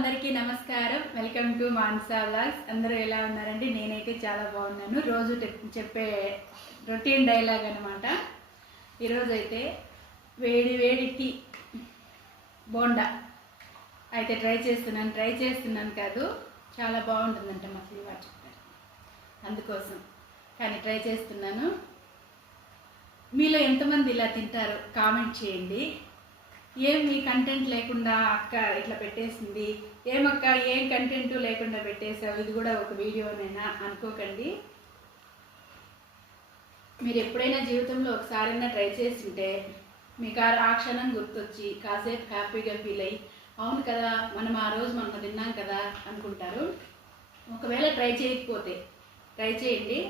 అందరికీ నమస్కారం. Welcome to Mansa vlogs. అందరూ ఎలా ఉన్నారండి? నేనైతే చాలా బాగున్నాను. రోజు చెప్పే రొటీన్ డైలాగ్ అనమాట. ఈరోజు అయితే వేడి వేడి టీ బోండా అయితే ట్రై చేస్తున్నాను కాదు, చాలా బాగుంటుందంట మా శ్రీవారు చెప్పారు, అందుకోసం కానీ ట్రై చేస్తున్నాను. మీలో ఎంతమంది ఇలా తింటారో కామెంట్ చేయండి. ఏం మీ కంటెంట్ లేకుండా అక్క ఇట్లా పెట్టేసింది, ఏమక్క ఏం కంటెంట్ లేకుండా పెట్టేసావు, ఇది కూడా ఒక వీడియోనేనా అనుకోకండి. మీరు ఎప్పుడైనా జీవితంలో ఒకసారైనా ట్రై చేసింటే మీకు ఆ క్షణం గుర్తొచ్చి కాసేపు హ్యాపీగా ఫీల్ అయ్యి అవును కదా మనం ఆ రోజు మనం తిన్నాం కదా అనుకుంటారు. ఒకవేళ ట్రై చేయకపోతే ట్రై చేయండి,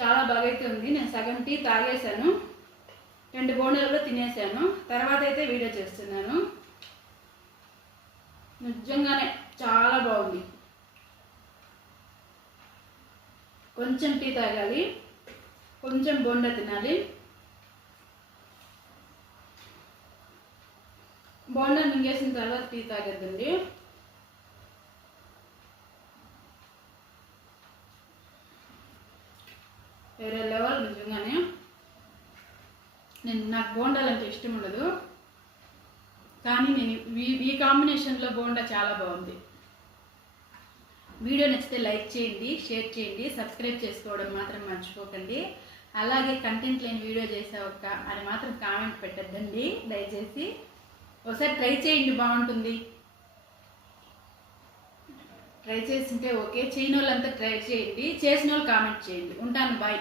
చాలా బాగైతే ఉంది. నేను సగం టీ తాగేశాను, 2 బోండాలు తినేసాను. తర్వాత అయితే వీడియో చేస్తున్నాను. నిజంగానే చాలా బాగుంది. కొంచెం టీ తాగాలి, కొంచెం బోండా తినాలి. బోండా మింగేసిన తర్వాత టీ తాగద్దండి. వేరే లెవెల్ నిజంగానే. నాకు బోండాలు అంటే ఇష్టం ఉండదు, కానీ నేను ఈ కాంబినేషన్లో బోండా చాలా బాగుంది. వీడియో నచ్చితే లైక్ చేయండి, షేర్ చేయండి, సబ్స్క్రైబ్ చేసుకోవడం మాత్రం మర్చిపోకండి. అలాగే కంటెంట్ లేని వీడియో చేసావక్క అని మాత్రం కామెంట్ పెట్టద్దండి దయచేసి. ఒకసారి ట్రై చేయండి, బాగుంటుంది. ట్రై చేసింటే ఓకే, చేయని వాళ్ళంతా ట్రై చేయండి, చేసిన వాళ్ళు కామెంట్ చేయండి. ఉంటాను, బాయ్.